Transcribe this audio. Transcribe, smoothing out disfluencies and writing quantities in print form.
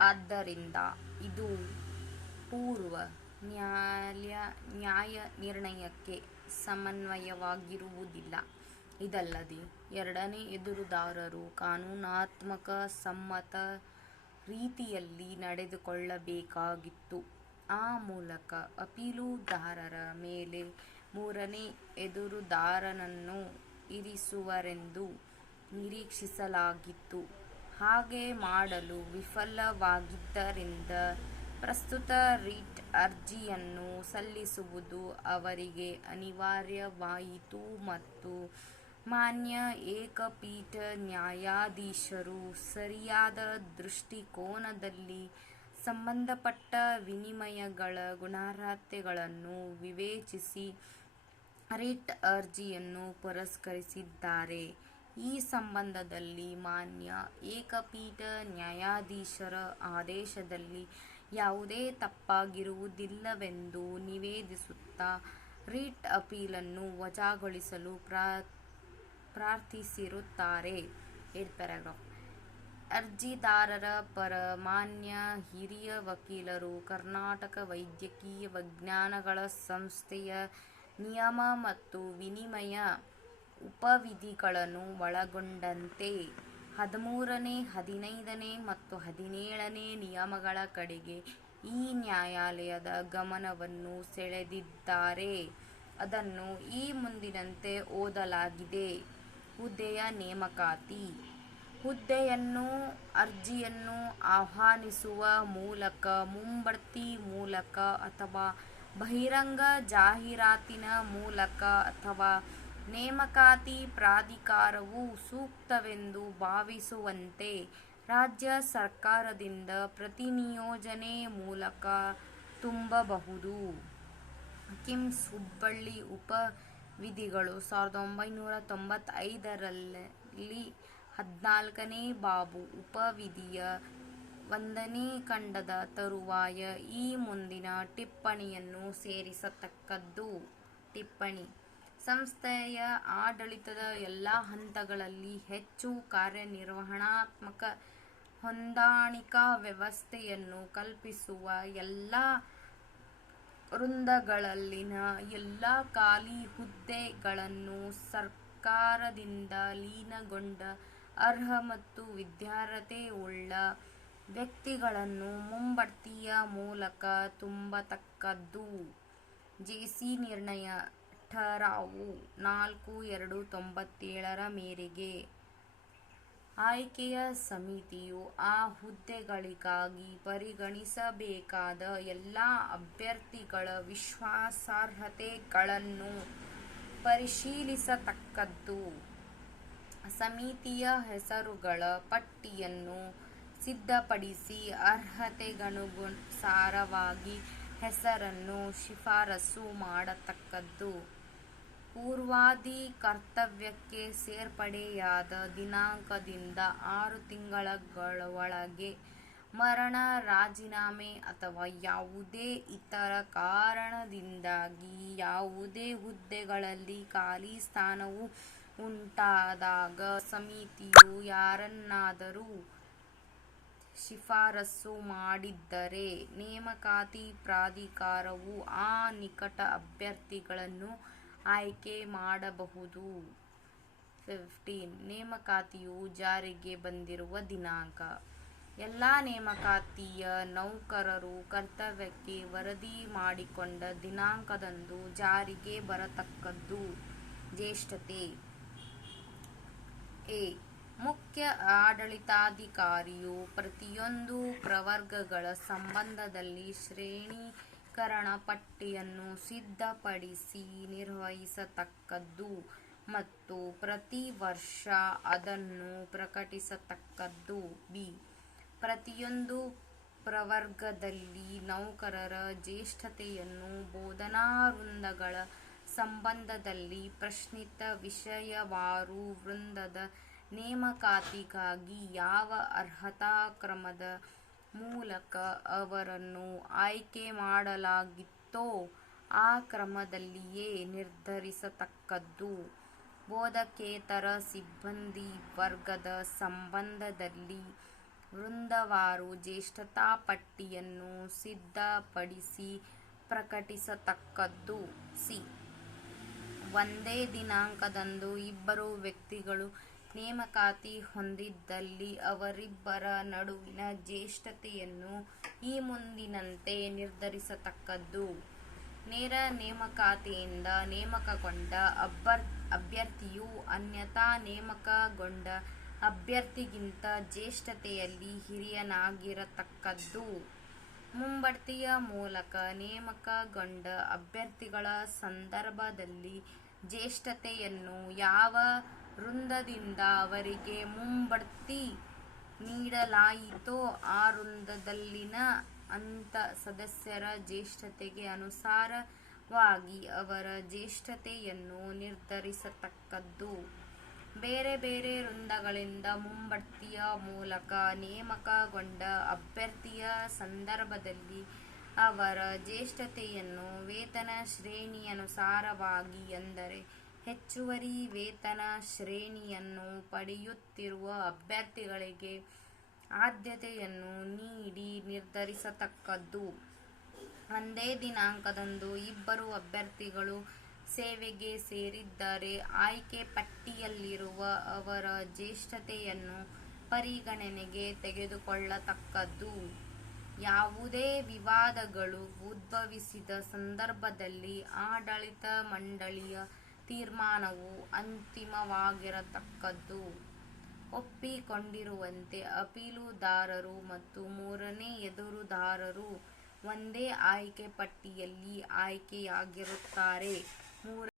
ಆದ್ದರಿಂದ ಇದು ಪೂರ್ವ ನ್ಯಾಯ ನಿರ್ಣಯಕ್ಕೆ ಸಮನ್ವಯವಾಗಿರುವುದಿಲ್ಲ. ಇದಲ್ಲದೆ ಎರಡನೇ ಎದುರುದಾರರು ಕಾನೂನಾತ್ಮಕ ಸಮ್ಮತ ರೀತಿಯಲ್ಲಿ ನಡೆದುಕೊಳ್ಳಬೇಕಾಗಿತ್ತು. ಆ ಮೂಲಕ ಅಪೀಲುದಾರರ ಮೇಲೆ ಮೂರನೇ ಎದುರುದಾರನನ್ನು ಇರಿಸುವರೆಂದು ನಿರೀಕ್ಷಿಸಲಾಗಿತ್ತು. ಹಾಗೆ ಮಾಡಲು ವಿಫಲವಾಗಿದ್ದರಿಂದ ಪ್ರಸ್ತುತ ರಿಟ್ ಅರ್ಜಿಯನ್ನು ಸಲ್ಲಿಸುವುದು ಅವರಿಗೆ ಅನಿವಾರ್ಯವಾಯಿತು ಮತ್ತು ಮಾನ್ಯ ಏಕಪೀಠ ನ್ಯಾಯಾಧೀಶರು ಸರಿಯಾದ ದೃಷ್ಟಿಕೋನದಲ್ಲಿ ಸಂಬಂಧಪಟ್ಟ ವಿನಿಮಯಗಳ ಗುಣಾರ್ಹತೆಗಳನ್ನು ವಿವೇಚಿಸಿ ರಿಟ್ ಅರ್ಜಿಯನ್ನು ಪುರಸ್ಕರಿಸಿದ್ದಾರೆ. ಈ ಸಂಬಂಧದಲ್ಲಿ ಮಾನ್ಯ ಏಕಪೀಠ ನ್ಯಾಯಾಧೀಶರ ಆದೇಶದಲ್ಲಿ ಯಾವುದೇ ತಪ್ಪಾಗಿರುವುದಿಲ್ಲವೆಂದು ನಿವೇದಿಸುತ್ತಾ ರಿಟ್ ಅಪೀಲನ್ನು ವಜಾಗೊಳಿಸಲು ಪ್ರಾರ್ಥಿಸಿರುತ್ತಾರೆ. 8th paragraph. ಅರ್ಜಿದಾರರ ಪರ ಮಾನ್ಯ ಹಿರಿಯ ವಕೀಲರು ಕರ್ನಾಟಕ ವೈದ್ಯಕೀಯ ವಿಜ್ಞಾನಗಳ ಸಂಸ್ಥೆಯ ನಿಯಮ ಮತ್ತು ವಿನಿಮಯ ಉಪವಿಧಿಗಳನ್ನು ಒಳಗೊಂಡಂತೆ 13ನೇ, 15ನೇ ಮತ್ತು 17ನೇ ನಿಯಮಗಳ ಕಡೆಗೆ ಈ ನ್ಯಾಯಾಲಯದ ಗಮನವನ್ನು ಸೆಳೆದಿದ್ದಾರೆ. ಅದನ್ನು ಈ ಮುಂದಿನಂತೆ ಓದಲಾಗಿದೆ. ಹುದ್ದೆಯ ನೇಮಕಾತಿ. ಹುದ್ದೆಯನ್ನು ಅರ್ಜಿಯನ್ನು ಆಹ್ವಾನಿಸುವ ಮೂಲಕ, ಮುಂಬಡ್ತಿ ಮೂಲಕ ಅಥವಾ ಬಹಿರಂಗ ಜಾಹೀರಾತಿನ ಮೂಲಕ ಅಥವಾ ನೇಮಕಾತಿ ಪ್ರಾಧಿಕಾರವು ಸೂಕ್ತವೆಂದು ಭಾವಿಸುವಂತೆ ರಾಜ್ಯ ಸರ್ಕಾರದಿಂದ ಪ್ರತಿನಿಯೋಜನೆ ಮೂಲಕ ತುಂಬಬಹುದು. ಕಿಮ್ಸ್ ಹುಬ್ಬಳ್ಳಿ ಉಪವಿಧಿಗಳು 1995ರಲ್ಲಿ 14ನೇ ಬಾಬು ಉಪವಿಧಿಯ 1ನೇ ಖಂಡದ ತರುವಾಯ ಈ ಮುಂದಿನ ಟಿಪ್ಪಣಿಯನ್ನು ಸೇರಿಸತಕ್ಕದ್ದು. ಟಿಪ್ಪಣಿ: ಸಂಸ್ಥೆಯ ಆಡಳಿತದ ಎಲ್ಲ ಹಂತಗಳಲ್ಲಿ ಹೆಚ್ಚು ಕಾರ್ಯನಿರ್ವಹಣಾತ್ಮಕ ಹೊಂದಾಣಿಕಾ ವ್ಯವಸ್ಥೆಯನ್ನು ಕಲ್ಪಿಸುವ ಎಲ್ಲ ವೃಂದಗಳಲ್ಲಿನ ಎಲ್ಲ ಖಾಲಿ ಹುದ್ದೆಗಳನ್ನು ಸರ್ಕಾರದಿಂದ ಲಿನಗೊಂಡ ಅರ್ಹ ಮತ್ತು ವಿದ್ಯಾರ್ಹತೆ ಉಳ್ಳ ವ್ಯಕ್ತಿಗಳನ್ನು ಮುಂಬಡ್ತಿಯ ಮೂಲಕ ತುಂಬತಕ್ಕದ್ದು. ಜೆ.ಸಿ. ನಿರ್ಣಯ ಠರಾವು 4/2/97 ಮೇರೆಗೆ ಆಯ್ಕೆಯ ಸಮಿತಿಯು ಆ ಹುದ್ದೆಗಳಿಗಾಗಿ ಪರಿಗಣಿಸಬೇಕಾದ ಎಲ್ಲ ಅಭ್ಯರ್ಥಿಗಳ ವಿಶ್ವಾಸಾರ್ಹತೆಗಳನ್ನು ಪರಿಶೀಲಿಸತಕ್ಕದ್ದು. ಸಮಿತಿಯ ಹೆಸರುಗಳ ಪಟ್ಟಿಯನ್ನು ಸಿದ್ಧಪಡಿಸಿ ಅರ್ಹತೆಗನುಸಾರವಾಗಿ ಹೆಸರನ್ನು ಶಿಫಾರಸು ಮಾಡತಕ್ಕದ್ದು. ಪೂರ್ವಾಧಿ ಕರ್ತವ್ಯಕ್ಕೆ ಸೇರ್ಪಡೆಯಾದ ದಿನಾಂಕದಿಂದ 6 ತಿಂಗಳೊಳಗೆ ಮರಣ, ರಾಜೀನಾಮೆ ಅಥವಾ ಯಾವುದೇ ಇತರ ಕಾರಣದಿಂದಾಗಿ ಯಾವುದೇ ಹುದ್ದೆಗಳಲ್ಲಿ ಖಾಲಿ ಸ್ಥಾನವು ಉಂಟಾದಾಗ ಸಮಿತಿಯು ಯಾರನ್ನಾದರೂ ಶಿಫಾರಸು ಮಾಡಿದ್ದರೆ ನೇಮಕಾತಿ ಪ್ರಾಧಿಕಾರವು ಆ ನಿಕಟ ಅಭ್ಯರ್ಥಿಗಳನ್ನು ಆಯ್ಕೆ ಮಾಡಬಹುದು. 15. ನೇಮಕಾತಿಯು ಜಾರಿಗೆ ಬಂದಿರುವ ದಿನಾಂಕ. ಎಲ್ಲ ನೇಮಕಾತಿಯ ನೌಕರರು ಕರ್ತವ್ಯಕ್ಕೆ ವರದಿ ಮಾಡಿಕೊಂಡ ದಿನಾಂಕದಂದು ಜಾರಿಗೆ ಬರತಕ್ಕದ್ದು. ಜ್ಯೇಷ್ಠತೆ. ಎ. ಮುಖ್ಯ ಆಡಳಿತಾಧಿಕಾರಿಯು ಪ್ರತಿಯೊಂದು ಪ್ರವರ್ಗಗಳ ಸಂಬಂಧದಲ್ಲಿ ಶ್ರೇಣೀಕರಣ ಪಟ್ಟಿಯನ್ನು ಸಿದ್ಧಪಡಿಸಿ ನಿರ್ವಹಿಸತಕ್ಕದ್ದು ಮತ್ತು ಪ್ರತಿ ವರ್ಷ ಅದನ್ನು ಪ್ರಕಟಿಸತಕ್ಕದ್ದು. ಬಿ. ಪ್ರತಿಯೊಂದು ಪ್ರವರ್ಗದಲ್ಲಿ ನೌಕರರ ಜ್ಯೇಷ್ಠತೆಯನ್ನು ಬೋಧನಾ ವೃಂದಗಳ ಸಂಬಂಧದಲ್ಲಿ ಪ್ರಶ್ನಿತ ವಿಷಯವಾರು ವೃಂದದ ನೇಮಕಾತಿಗಾಗಿ ಯಾವ ಅರ್ಹತಾ ಕ್ರಮದ ಮೂಲಕ ಅವರನ್ನು ಆಯ್ಕೆ ಮಾಡಲಾಗಿತ್ತೋ ಆ ಕ್ರಮದಲ್ಲಿಯೇ ನಿರ್ಧರಿಸತಕ್ಕದ್ದು. ಬೋಧಕೇತರ ಸಿಬ್ಬಂದಿ ವರ್ಗದ ಸಂಬಂಧದಲ್ಲಿ ವೃಂದವಾರು ಜ್ಯೇಷ್ಠತಾ ಪಟ್ಟಿಯನ್ನು ಸಿದ್ಧಪಡಿಸಿ ಪ್ರಕಟಿಸತಕ್ಕದ್ದು. ಸಿ. ಒಂದೇ ದಿನಾಂಕದಂದು ಇಬ್ಬರು ವ್ಯಕ್ತಿಗಳು ನೇಮಕಾತಿ ಹೊಂದಿದ್ದಲ್ಲಿ ಅವರಿಬ್ಬರ ನಡುವಿನ ಜ್ಯೇಷ್ಠತೆಯನ್ನು ಈ ಮುಂದಿನಂತೆ ನಿರ್ಧರಿಸತಕ್ಕದ್ದು. ನೇರ ನೇಮಕಾತಿಯಿಂದ ನೇಮಕಗೊಂಡ ಅಭ್ಯರ್ಥಿಯು ಅನ್ಯಥಾ ನೇಮಕಗೊಂಡ ಅಭ್ಯರ್ಥಿಗಿಂತ ಜ್ಯೇಷ್ಠತೆಯಲ್ಲಿ ಹಿರಿಯನಾಗಿರತಕ್ಕದ್ದು. ಮುಂಬಡ್ತಿಯ ಮೂಲಕ ನೇಮಕಗೊಂಡ ಅಭ್ಯರ್ಥಿಗಳ ಸಂದರ್ಭದಲ್ಲಿ ಜ್ಯೇಷ್ಠತೆಯನ್ನು ಯಾವ ವೃಂದದಿಂದ ಅವರಿಗೆ ಮುಂಬಡ್ತಿ ನೀಡಲಾಯಿತೋ ಆ ವೃಂದದಲ್ಲಿನ ಅಂಥ ಸದಸ್ಯರ ಜ್ಯೇಷ್ಠತೆಗೆ ಅನುಸಾರವಾಗಿ ಅವರ ಜ್ಯೇಷ್ಠತೆಯನ್ನು ನಿರ್ಧರಿಸತಕ್ಕದ್ದು. ಬೇರೆ ಬೇರೆ ವೃಂದಗಳಿಂದ ಮುಂಬಡ್ತಿಯ ಮೂಲಕ ನೇಮಕಗೊಂಡ ಅಭ್ಯರ್ಥಿಯ ಸಂದರ್ಭದಲ್ಲಿ ಅವರ ಜ್ಯೇಷ್ಠತೆಯನ್ನು ವೇತನ ಶ್ರೇಣಿಯನುಸಾರವಾಗಿ ಎಂದರೆ ಹೆಚ್ಚುವರಿ ವೇತನ ಶ್ರೇಣಿಯನ್ನು ಪಡೆಯುತ್ತಿರುವ ಅಭ್ಯರ್ಥಿಗಳಿಗೆ ಆದ್ಯತೆಯನ್ನು ನೀಡಿ ನಿರ್ಧರಿಸತಕ್ಕದ್ದು. ಒಂದೇ ದಿನಾಂಕದಂದು ಇಬ್ಬರು ಅಭ್ಯರ್ಥಿಗಳು ಸೇವೆಗೆ ಸೇರಿದ್ದರೆ ಆಯ್ಕೆ ಪಟ್ಟಿಯಲ್ಲಿರುವ ಅವರ ಜ್ಯೇಷ್ಠತೆಯನ್ನು ಪರಿಗಣನೆಗೆ ತೆಗೆದುಕೊಳ್ಳತಕ್ಕದ್ದು. ಯಾವುದೇ ವಿವಾದಗಳು ಉದ್ಭವಿಸಿದ ಸಂದರ್ಭದಲ್ಲಿ ಆಡಳಿತ ಮಂಡಳಿಯ ತೀರ್ಮಾನವು ಅಂತಿಮವಾಗಿರತಕ್ಕದ್ದು. ಒಪ್ಪಿಕೊಂಡಿರುವಂತೆ ಅಪೀಲುದಾರರು ಮತ್ತು ಮೂರನೇ ಎದುರುದಾರರು ಒಂದೇ ಆಯ್ಕೆ ಪಟ್ಟಿಯಲ್ಲಿ ಆಯ್ಕೆಯಾಗಿರುತ್ತಾರೆ.